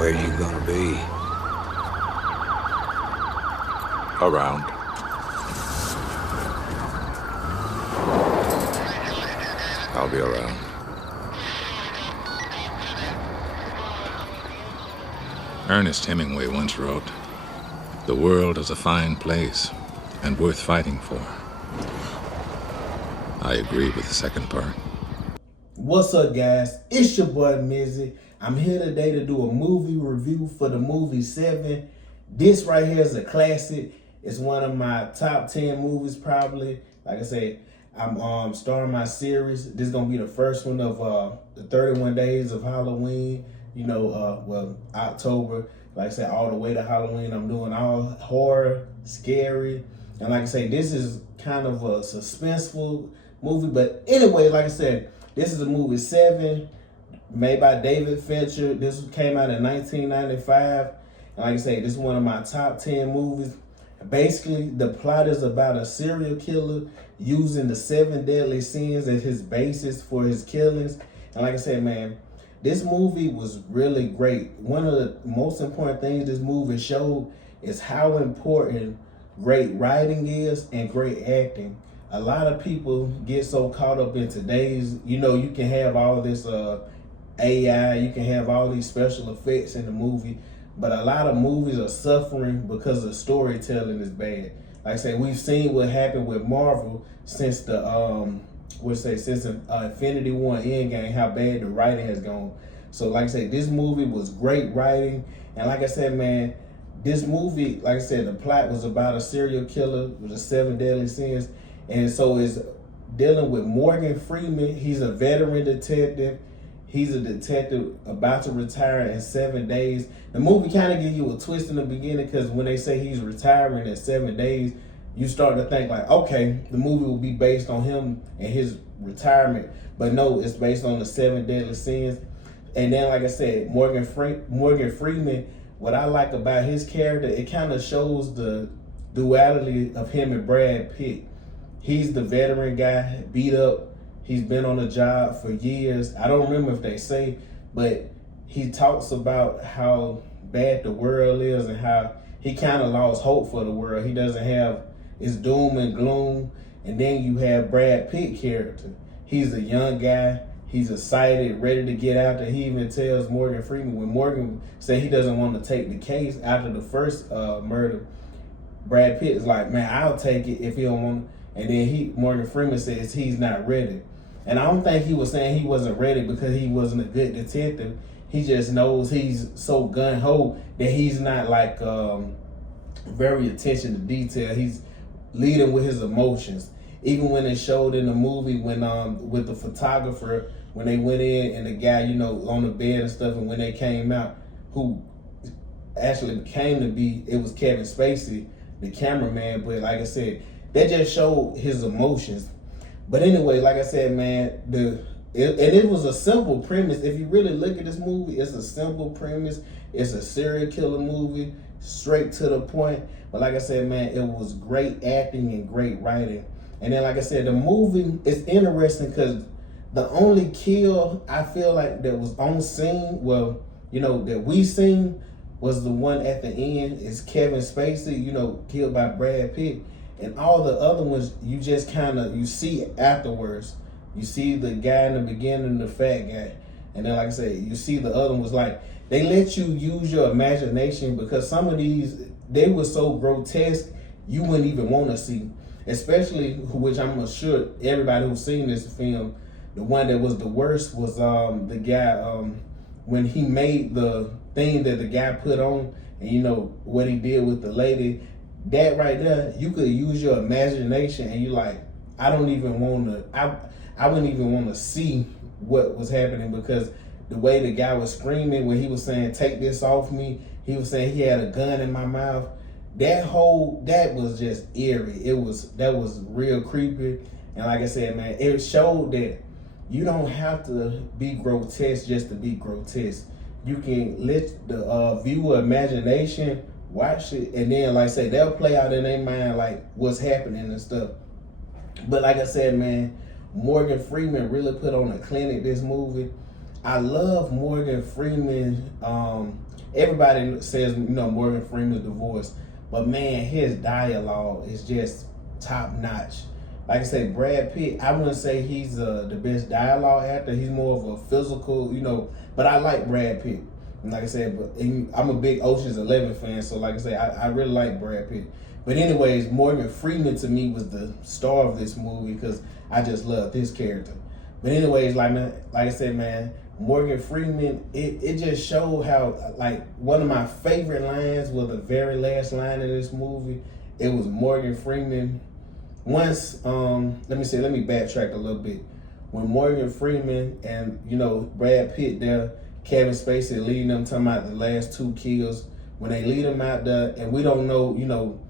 Where you gonna be? Around. I'll be around. Ernest Hemingway once wrote, "The world is a fine place and worth fighting for." I agree with the second part. What's up, guys? It's your boy Mizzy. I'm here today to do a movie review for the movie Seven. This right here is a classic. It's one of my top 10 movies, probably. Like I said, I'm starting my series. This is gonna be the first one of the 31 days of Halloween. October. Like I said, all the way to Halloween. I'm doing all horror, scary, and like I say, this is kind of a suspenseful movie. But anyway, like I said, this is a movie Seven, made by David Fincher. This came out in 1995. And like I say, this is one of my top 10 movies. Basically, the plot is about a serial killer using the 7 deadly sins as his basis for his killings. And like I said, man, this movie was really great. One of the most important things this movie showed is how important great writing is and great acting. A lot of people get so caught up in today's, you can have all this AI, you can have all these special effects in the movie, but a lot of movies are suffering because the storytelling is bad. Like I say, we've seen what happened with Marvel since Infinity War Endgame, how bad the writing has gone. So like I said, this movie was great writing. And like I said, man, this movie, like I said, the plot was about a serial killer with the 7 deadly sins. And so it's dealing with Morgan Freeman. He's a veteran detective. He's a detective about to retire in 7 days. The movie kind of gives you a twist in the beginning, because when they say he's retiring in 7 days, you start to think like, okay, the movie will be based on him and his retirement. But no, it's based on the 7 deadly sins. And then, like I said, Morgan Freeman, what I like about his character, it kind of shows the duality of him and Brad Pitt. He's the veteran guy, beat up. He's been on the job for years. I don't remember if they say, but he talks about how bad the world is and how he kind of lost hope for the world. He doesn't have, it's doom and gloom. And then you have Brad Pitt character. He's a young guy. He's excited, ready to get out there. He even tells Morgan Freeman, when Morgan said he doesn't want to take the case after the first murder, Brad Pitt is like, man, I'll take it if he don't want to. And then Morgan Freeman says he's not ready. And I don't think he was saying he wasn't ready because he wasn't a good detective. He just knows he's so gung-ho that he's not like very attention to detail. He's leading with his emotions. Even when it showed in the movie when with the photographer, when they went in and the guy, on the bed and stuff, and when they came out, who actually came to be, it was Kevin Spacey, the cameraman. But like I said, that just showed his emotions. But anyway, like I said, man, it was a simple premise. If you really look at this movie, it's a simple premise. It's a serial killer movie, straight to the point. But like I said, man, it was great acting and great writing. And then, like I said, the movie is interesting because the only kill I feel like that was on scene, that we seen, was the one at the end. Is Kevin Spacey, killed by Brad Pitt. And all the other ones, you just you see afterwards. You see the guy in the beginning, the fat guy. And then, like I said, you see the other ones. Like, they let you use your imagination, because some of these, they were so grotesque, you wouldn't even want to see. Especially, which I'm sure everybody who's seen this film, the one that was the worst was the guy, when he made the thing that the guy put on, and what he did with the lady. That right there, you could use your imagination, and you like, I wouldn't even want to see what was happening, because the way the guy was screaming when he was saying, "Take this off me," he was saying he had a gun in my mouth. That was just eerie. That was real creepy. And like I said, man, it showed that you don't have to be grotesque just to be grotesque. You can let the viewer imagination watch it, and then, like I say, they'll play out in their mind like what's happening and stuff. But like I said, man, Morgan Freeman really put on a clinic this movie. I love Morgan Freeman everybody says, Morgan Freeman's divorce, but man, his dialogue is just top notch. Like I said, Brad Pitt, I wouldn't say he's the best dialogue actor. He's more of a physical, but I like Brad Pitt. And like I said, I'm a big Ocean's 11 fan, so like I said, I really like Brad Pitt. But anyways, Morgan Freeman to me was the star of this movie because I just love this character. But anyways, like I said, man, Morgan Freeman, it just showed how, like, one of my favorite lines was the very last line of this movie. It was Morgan Freeman. Once, let me backtrack a little bit. When Morgan Freeman and, Brad Pitt there, Kevin Spacey leading them, talking about the last 2 kills, when they lead them out there, and we don't know,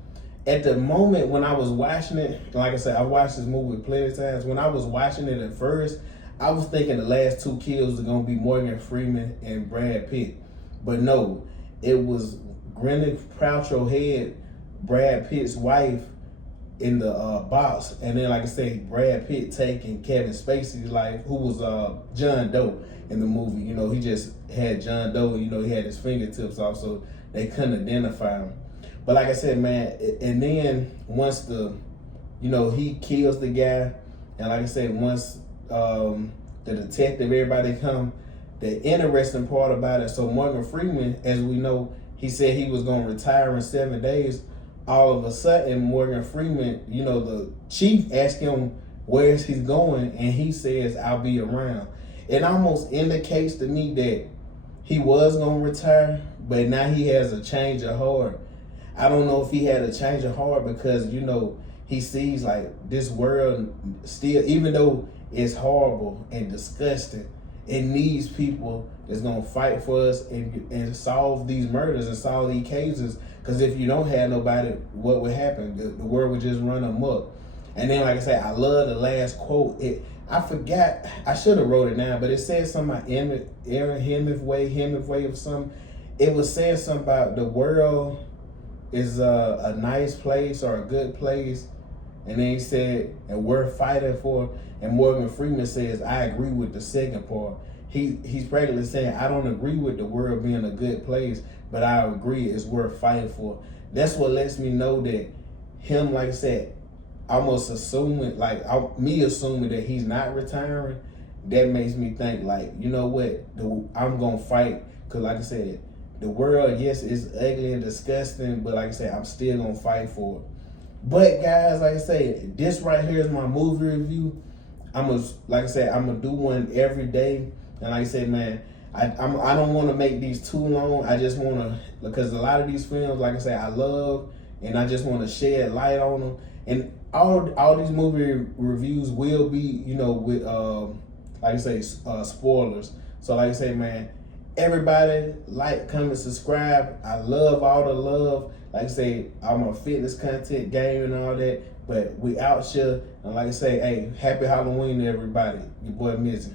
at the moment when I was watching it, like I said, I watched this movie plenty of times. When I was watching it at first, I was thinking the last 2 kills are going to be Morgan Freeman and Brad Pitt. But no, it was Gwyneth Paltrow had Brad Pitt's wife in the box. And then, like I say, Brad Pitt taking Kevin Spacey's life, who was John Doe in the movie. He just had John Doe, he had his fingertips off, so they couldn't identify him. But like I said, man, and then once he kills the guy, and like I said, once the detective, everybody come, the interesting part about it, so Morgan Freeman, as we know, he said he was going to retire in 7 days. All of a sudden, Morgan Freeman, the chief asked him where he's going, and he says, "I'll be around." It almost indicates to me that he was going to retire, but now he has a change of heart. I don't know if he had a change of heart because, he sees like this world still, even though it's horrible and disgusting, it needs people that's going to fight for us and solve these murders and solve these cases. Because if you don't have nobody, what would happen? The world would just run amok. And then, like I said, I love the last quote. I forgot, I should have wrote it down, but it said something about Aaron Hemingway or something. It was saying something about the world is a nice place or a good place. And then he said, and we're fighting for, and Morgan Freeman says, I agree with the second part. He's practically saying, I don't agree with the world being a good place, but I agree it's worth fighting for. That's what lets me know that him, like I said, almost assuming, me assuming that he's not retiring, that makes me think, like, you know what, I'm going to fight. Because like I said, the world, yes, is ugly and disgusting, but like I said, I'm still going to fight for it. But guys, like I say, this right here is my movie review. I'm gonna do one every day. And like I said, man, I don't want to make these too long. I just want to, because a lot of these films, like I say, I love, and I just want to shed light on them. And all these movie reviews will be, with like I say, spoilers. So like I say, man, everybody like, comment, subscribe. I love all the love. Like I say, I'm on fitness content, gaming, and all that. But we out here. And like I say, hey, happy Halloween to everybody. Your boy Mizzy.